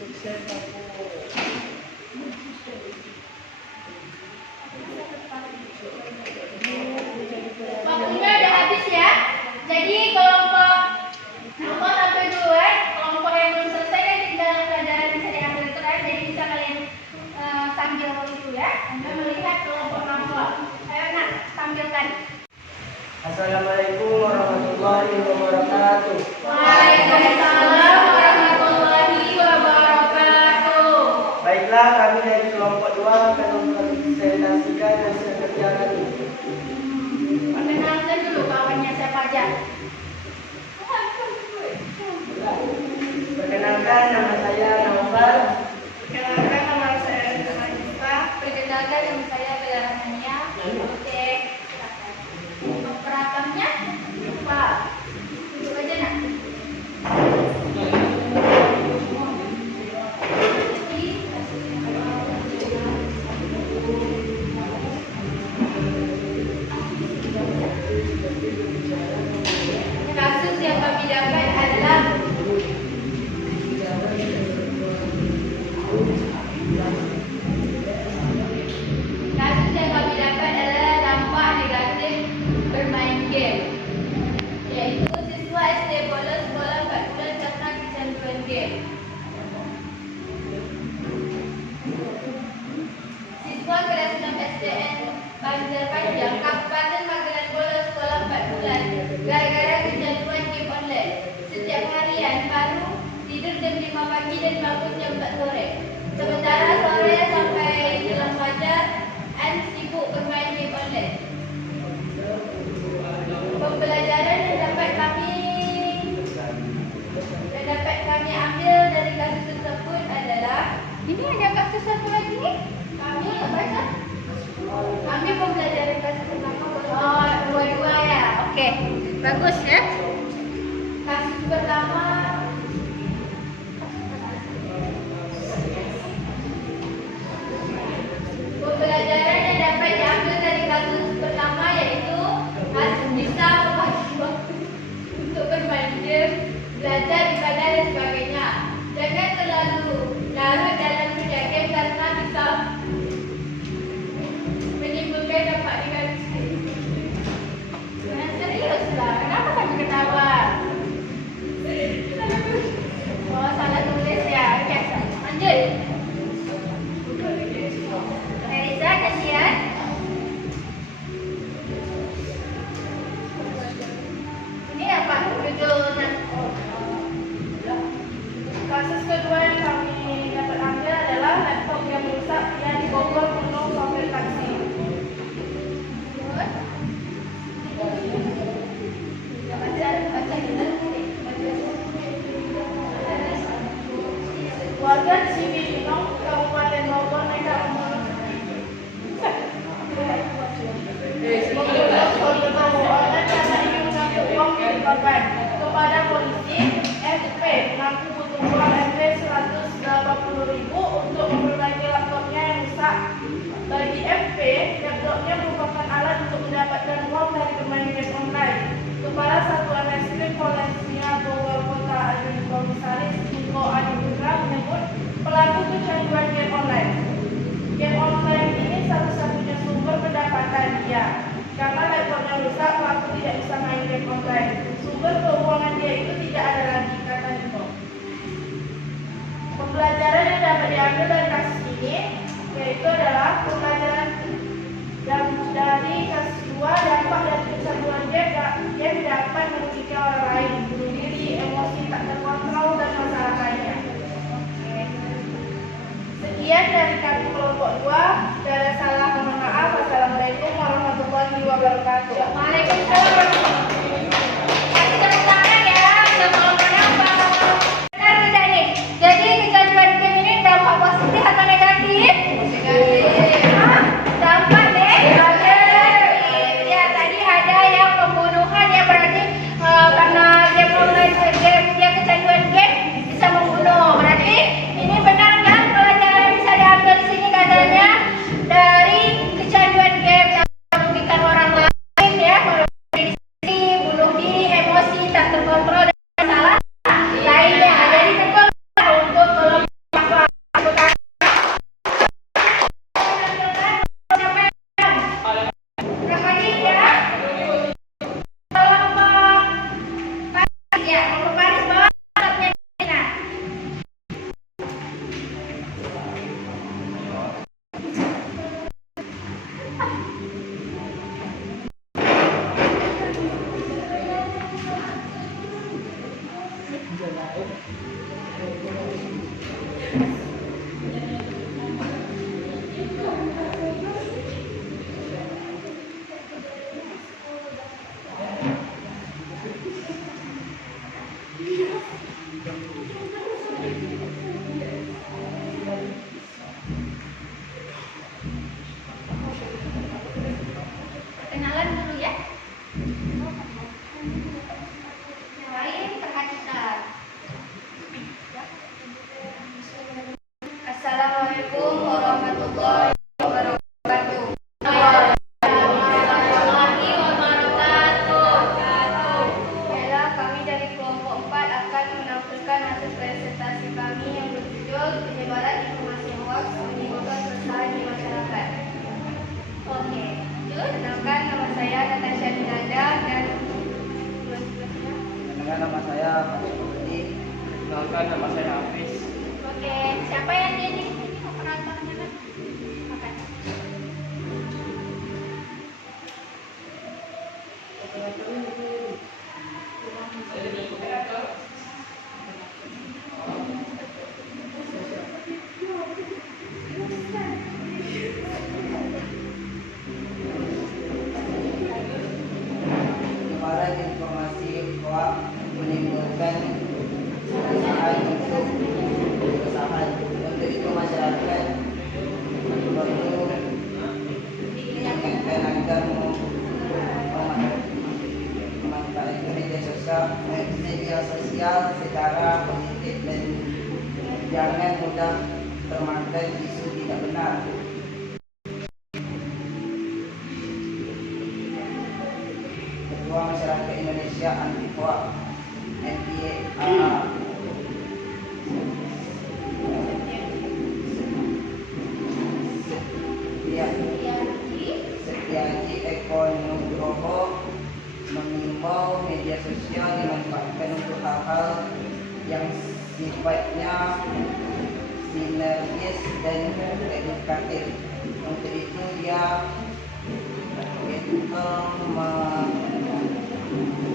sukses aku. Waktunya udah habis ya. Jadi kelompok nomor sampai duluan, kelompok yang belum selesai kan tinggal pelajaran bisa diambil terakhir. Jadi bisa kalian sambil itu ya. Anda melihat kelompok nomor. Ayo nak tampilkan. Assalamualaikum warahmatullahi wabarakatuh. Waalaikumsalam warahmatullahi wabarakatuh. Baiklah, kami dari kelompok 2 akan mempresentasikan hasil kerja kami. Perkenalkan dulu kawannya siapa aja. Perkenalkan, nama saya Naufal. Perkenalkan nama saya Nisa. Perkenalkan nama saya Bella Rahmania. Oke. Operatornya lupa. Duduk aja nak. Kasus yang kami dapat adalah dampak negatif bermain game, yaitu siswa SD bolos sekolah 4 bulan karena kecanduan game. Siswa kelas 6 SDN Banjarpanjang Kabupaten Magelang bolos sekolah 4 bulan gara-gara kecanduan game online. Setiap harian baru tidur jam 5 pagi dan bangun jam 4 sore. Sementara sore sampai jelang fajar sibuk bermain game online. Pembelajaran yang dapat kami ambil dari kasus tersebut adalah, ini ada kasus satu lagi nih. Kami baca. Kami pembelajaran kasus pertama. Oh, dua-dua ya. Oke, bagus ya. Kasus pertama. Pembelajaran yang dapat diambil dari kasus pertama yaitu harus bisa membagi waktu untuk bermain game, belajar, ibadah dan sebagainya. Jangan terlalu larut dalam kerja game karena bisa menimbulkan dampak negatif. Jangan serius lah, kenapa kamu ketawa? Oh, salah tulis ya. Oke, lanjut. Reza, kasihan. Ini apa judulnya? Kasus kedua yang kami dapat ambil adalah laptop yang rusak yang dibobol penuh sopir taksi. Warga Cibinong, Kabupaten Bogor, nekat korban. Kepada polisi, FP mengaku butuh uang FP 180.000 untuk memperbaiki laptopnya yang rusak. Bagi FP, laptopnya merupakan alat untuk mendapatkan uang dari bermain game online. Kepala Satuan Reskrim Polresnya Bogor Kota Ajun Komisaris Niko Adi Putra menyebut pelaku kecanduan game online. Game online ini satu-satunya sumber pendapatan dia. Karena laptopnya rusak, pelaku tidak bisa main game online. Sumber keuangan dia itu tidak ada lagi, kata Niko. Pembelajaran yang dapat diambil dari kasus ini yaitu adalah pembelajaran dari kasus 2, dampak dari kecanduan game dapat merugikan orang lain, bunuh diri, emosi tak terkontrol dan masalah lainnya. Sekian dari kami kelompok 2. Segala salah mohon maaf. Wassalamualaikum warahmatullahi wabarakatuh. Waalaikumsalam warahmatullahi wabarakatuh. Kasih tepuk tangan ya untuk kelompok nomor. Benar tidak nih? Jadi kecanduan game ini dampak positif atau negatif? Negatif. Dampak negatif. Ya tadi ada yang pembunuhan ya, berarti karena game online dia kecanduan game bisa membunuh. Berarti ini benar kan? Pelajaran bisa diambil di sini katanya dari kecanduan game yang merugikan orang lain ya. Perkenalan dulu ya. Yang lain perhatikan. Assalamualaikum warahmatullahi wabarakatuh. Warahmatullahi wabarakatuh. Baiklah, kami dari kelompok 4 akan menampilkan hasil presentasi kami yang berjudul penyebaran informasi hoax menimbulkan keresahan di masyarakat. Oke, kenalkan nama saya Natasha Dinada dan Dengan nama saya Pak Syukri. Kenalkan nama saya Hafiz. Oke, siapa yang jadi operatornya kan? Oke. Penyebaran informasi hoax menimbulkan keresahan untuk itu masyarakat perlu diingatkan agar memanfaatkan media sosial secara positif dan jangan mudah termakan isu tidak benar. Ketua Masyarakat Indonesia Anti Hoax MPAA Setiaji Eko Nugroho mengimbau media sosial dimanfaatkan untuk hal-hal yang sifatnya sinergis dan edukatif. Untuk itu dia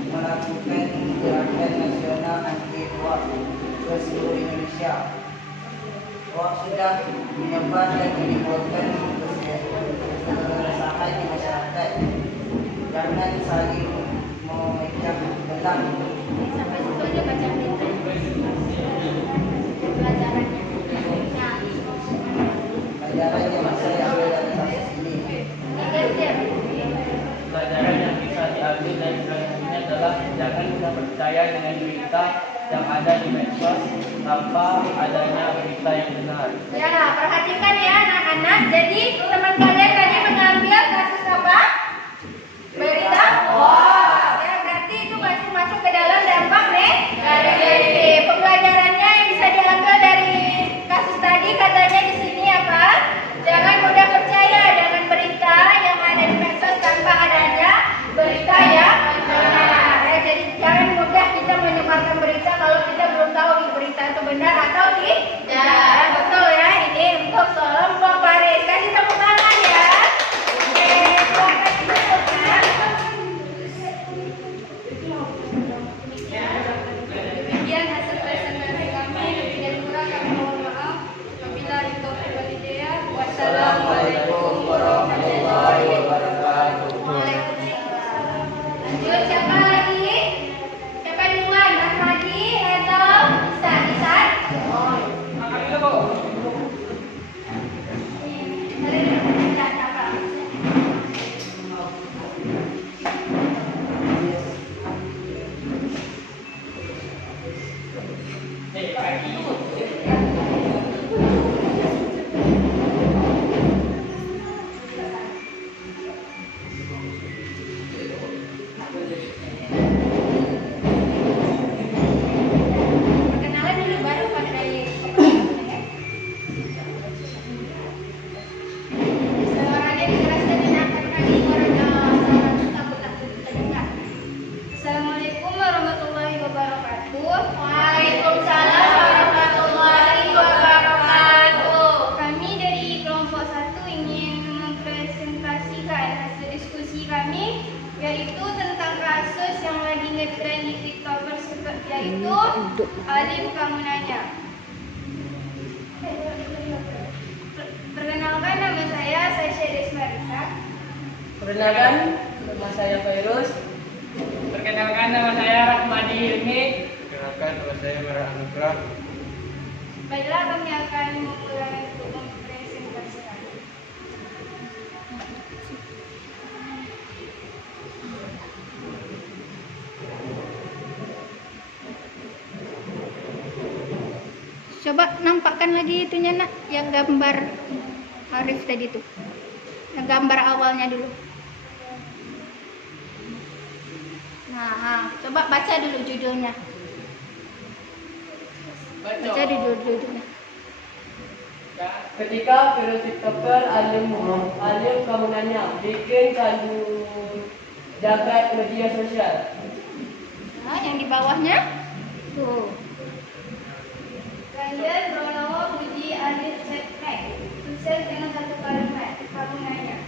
melakukan gerakan nasional anti hoax ke seluruh Indonesia. Hoax sudah menyebar dan menimbulkan keresahan di masyarakat. Jangan saling memecah belah. Sampai situ aja baca berita. Pelajarannya. Pelajaran yang bisa diambil dari kasus ini. Pelajaran yang bisa diambil dari kasus ini adalah jangan mudah percaya dengan berita yang ada di medsos tanpa adanya berita yang benar. Ya, perhatikan ya anak-anak. Jadi teman kalian tadi mengambil kasus apa? Berita hoax. Ya, berarti itu masuk ke dalam dampak negatif. Pembelajarannya yang bisa diambil dari kasus tadi katanya di sini apa? Jangan mudah percaya dengan berita yang ada di medsos tanpa adanya berita yang benar. Ya, jadi jangan mudah kita menyebarkan berita kalau kita belum tahu berita itu benar atau tidak. Ya, betul ya. Ini untuk kelompok Paris. Kasih tepuk tangan ya. Perkenalkan, nama saya Fairuz. Perkenalkan, nama saya Rahmadi Hilmi. Perkenalkan, nama saya Merah Anugrah. Baiklah, kami akan memulai untuk mempresentasikan. Coba nampakkan lagi itunya nak, yang gambar Arif tadi tuh. Yang gambar awalnya dulu. Nah, coba baca dulu judulnya. Baca dulu judulnya. Ketika filosofal alim kamunannya bikin candu jagat media sosial. Nah, yang di bawahnya tuh. Ganjar Pranowo Puji Alif Setnek sukses dengan satu kalimat kamunannya.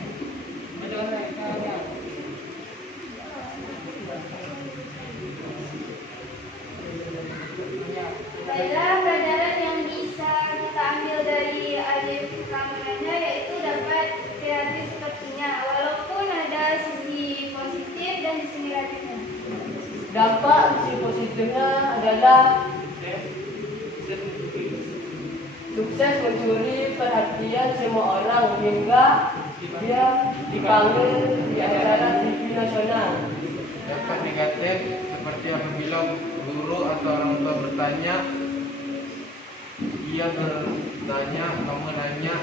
Baiklah, pelajaran yang bisa kita ambil dari alif kamunannya yaitu dapat kreatif sepertinya, walaupun ada sisi positif dan sisi negatifnya. Dampak sisi positifnya adalah sukses mencuri perhatian semua orang hingga dia dipanggil di acara TV nasional. Dampak negatif seperti apabila guru atau orang tua bertanya, ia bertanya, kamu nanya,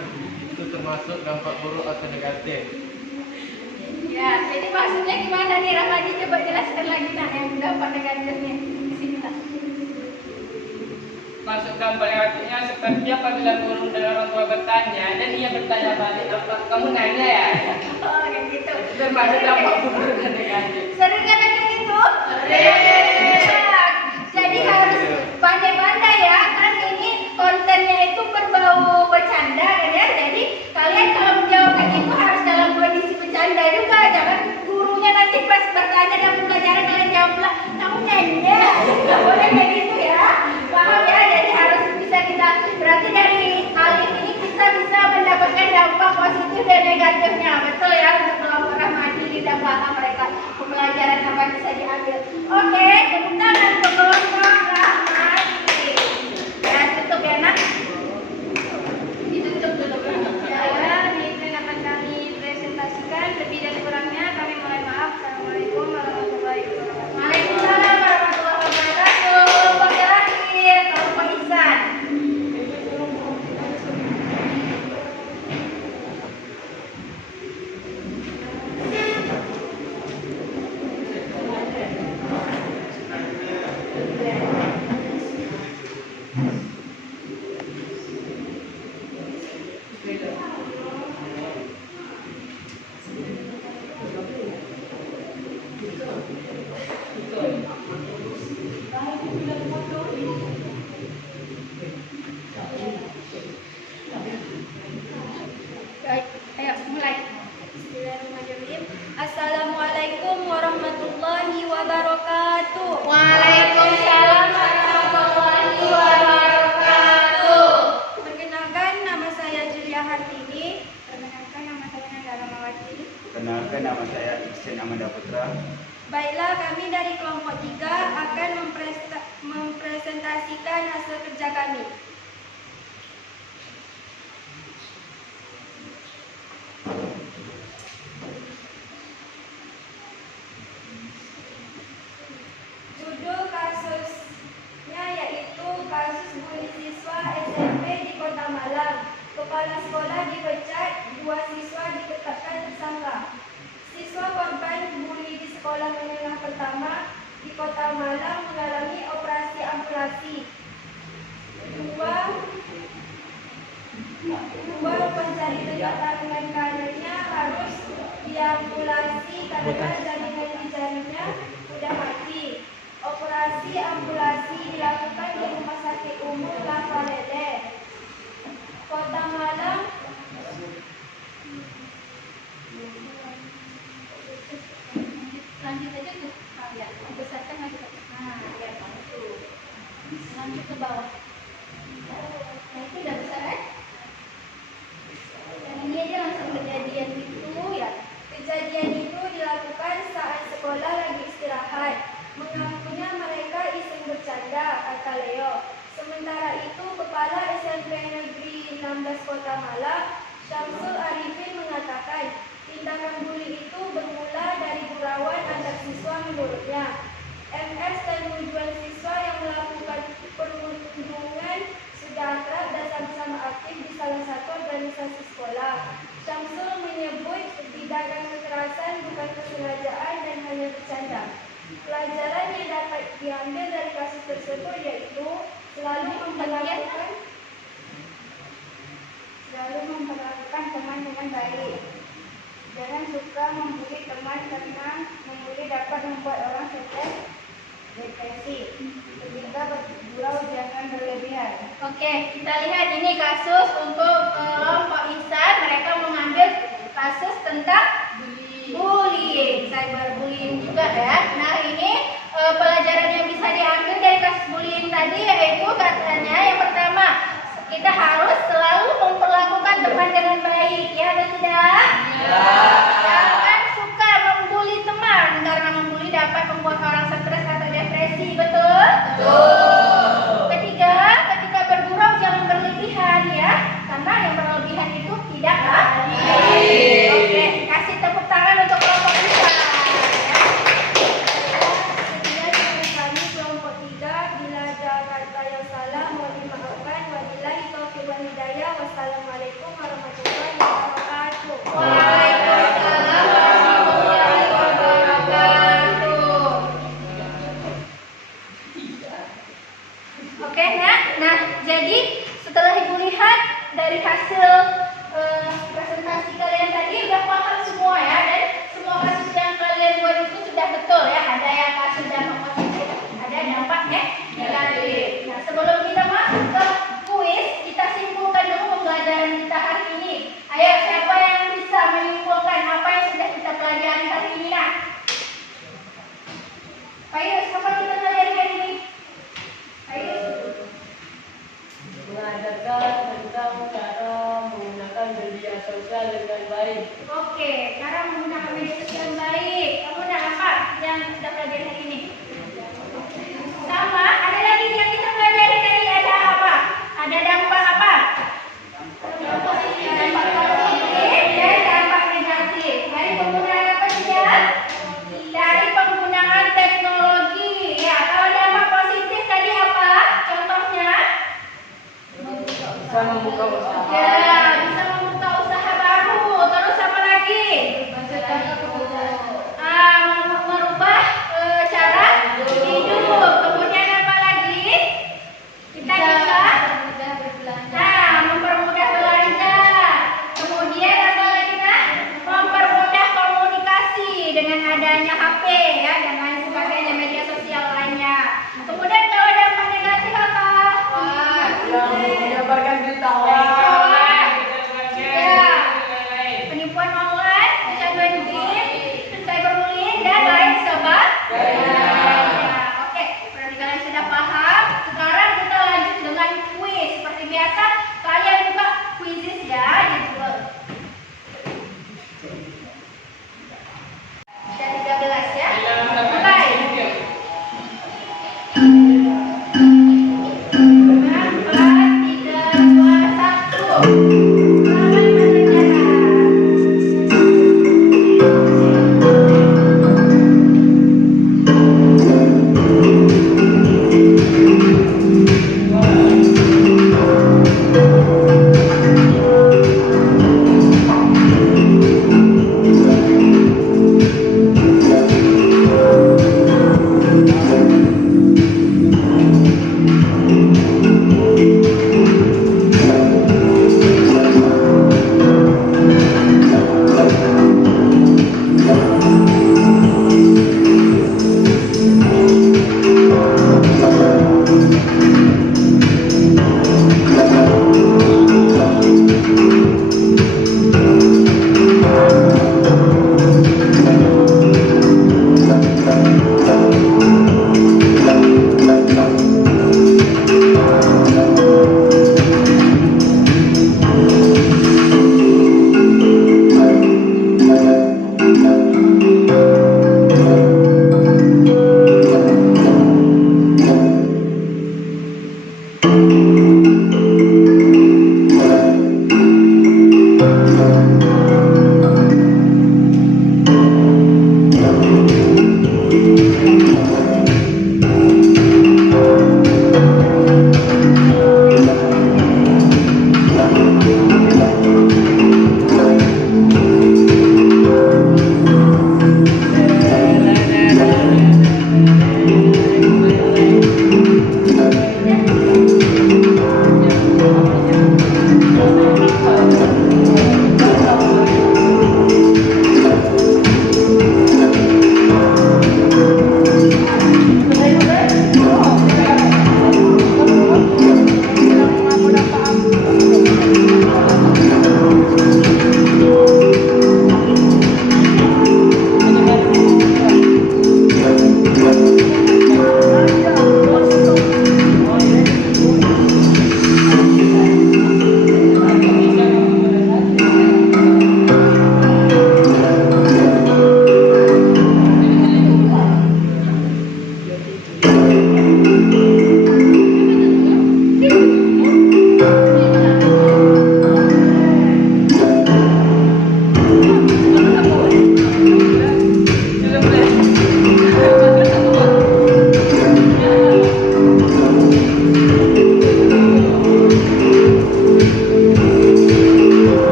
itu termasuk dampak buruk atau negatif. Ya, jadi maksudnya gimana nih Rahmadi? Coba jelaskan lagi nak yang dampak negatifnya di sini nak. Masuk dampak negatifnya seperti apabila guru dan orang tua bertanya dan ia bertanya balik, apa kamu nanya ya? Oh, kayak gitu. Itu termasuk dampak buruk dan negatif. Sering kan kayak gitu? Jadi harus pandai-pandai ya, kan ini kontennya itu berbau bercanda kan ya. Jadi kalian kalau menjawab kayak gitu harus dalam kondisi bercanda juga. Jangan gurunya nanti pas bertanya dalam pelajaran kalian jawablah, kamu nanya. Nggak boleh kayak gitu ya. Paham ya? Jadi harus bisa kita, berarti dari hal ini kita bisa mendapatkan dampak positif dan negatifnya. Betul ya, untuk kelompok Rahmadi tidak paham mereka pembelajaran apa yang bisa diambil. Oke, tepuk tangan untuk kelompok Rahmadi. Ya, tutup ya nak. Ditutup dulu. Ya, itu yang akan kami presentasikan. Lebih dan kurangnya kami mohon maaf. Assalamualaikum warahmatullahi wabarakatuh. Waalaikumsalam warahmatullahi wabarakatuh. Kelompok terakhir, kelompok Ihsan. Baik, ayo mulai. Bismillahirrahmanirrahim. Assalamualaikum warahmatullahi wabarakatuh. Waalaikumsalam warahmatullahi wabarakatuh. Perkenalkan, nama saya Julia Hartini. Perkenalkan, nama saya Nanda Ramawati. Perkenalkan, nama saya Ihsan Amanda Putra. Baiklah, kami dari kelompok 3 akan mempresentasikan hasil kerja kami. Judul kasusnya yaitu kasus bully siswa SMP di Kota Malang. Kepala sekolah dipecat, 2 siswa ditetapkan tersangka. Siswa korban bully di sekolah menengah pertama di Kota Malang mengalami operasi amputasi. Dua pencari senjata dengan kanannya harus diamputasi karena jaringan di jarinya sudah mati. Operasi amputasi dilakukan di Rumah Sakit Umum Lavalele, Kota Malang. Lanjut aja tuh, ya, besarkan lagi. Nah, ya, tuh. Lanjut ke bawah. Nah, itu udah besar kan? Yang ini aja langsung kejadian itu ya. Kejadian Kota Malang, Syamsul Arifin mengatakan, tindakan bully itu bermula dari gurauan antar siswa menurutnya. MS dan tujuan siswa yang melakukan perundungan sudah akrab dan sama-sama aktif di salah satu organisasi sekolah. Syamsul menyebut tindakan kekerasan bukan kesengajaan dan hanya bercanda. Pelajaran yang dapat diambil dari kasus tersebut yaitu selalu memperlakukan teman dengan baik. Jangan suka membuli teman karena membuli dapat membuat orang stres, depresi. Ketika bergurau jangan berlebihan. Oke, kita lihat ini kasus untuk kelompok Ihsan. Mereka mengambil kasus tentang bullying, cyberbullying juga ya. Nah ini pelajaran yang bisa diambil dari kasus bullying tadi yaitu katanya yang pertama, kita harus selalu memperlakukan teman dengan baik, ya atau tidak? Ya. Jangan suka membuli teman karena membuli dapat membuat orang stres atau depresi, betul? Betul. Ketiga, ketika bergurau jangan berlebihan ya, karena yang berlebihan itu tidak baik. Oke, kasih tepuk tangan untuk kelompok kita. Kami kelompok 3, bila ada kata yang salah mohon dimaafkan. Wabillahi taufiq wal hidayah. Wassalamualaikum warahmatullahi wabarakatuh. Waalaikumsalam warahmatullahi wabarakatuh. Oke, nah jadi setelah ibu lihat dari hasil presentasi kalian tadi udah paham semua ya, dan semua kasus yang kalian buat itu sudah betul ya, ada yang kasus dampak positif, ada dampak negatif. Nah sebelum kita masuk ke kuis, kita simpulkan dulu pembelajaran kita hari ini. Ayo, siapa yang bisa menyimpulkan apa yang sudah kita pelajari hari ini? Nah, ayo, siapa kita pelajari hari ini? Ayo. Mengajarkan tentang cara menggunakan media sosial dengan baik. Oke, cara menggunakan media sosial baik. Kamu udah apa yang kita pelajari hari ini? Sama, ada lagi yang kita pelajari tadi, ada apa? Ada dampak apa? Dampak positif dan dampak negatif. Dari penggunaan apa saja? Dari penggunaan teknologi. Ya, kalau dampak positif tadi apa? Contohnya? Bisa membuka usaha. Ya, bisa membuka usaha baru. Terus apa lagi? Merubah cara hidup. Kemudian apa lagi? Kita bisa mempermudah belanja. Kemudian apa lagi? Mempermudah komunikasi dengan adanya HP ya, dan lain sebagainya, media sosial lainnya. Kemudian kalau dampak negatif apa? Yang menyebarkan berita hoax.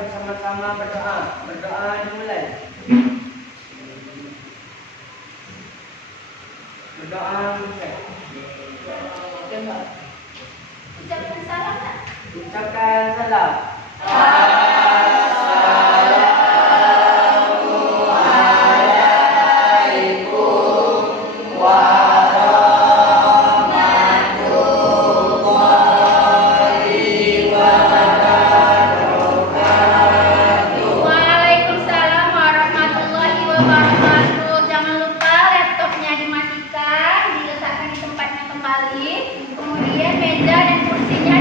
bersama-sama berdoa. Berdoa dimulai. Berdoa mulai. Ucapkan salam tak? Ucapkan salam. Waalaikumsalam warahmatullahi wabarakatuh. Jangan lupa laptopnya dimatikan, diletakkan di tempatnya kembali. kemudian meja dan kursinya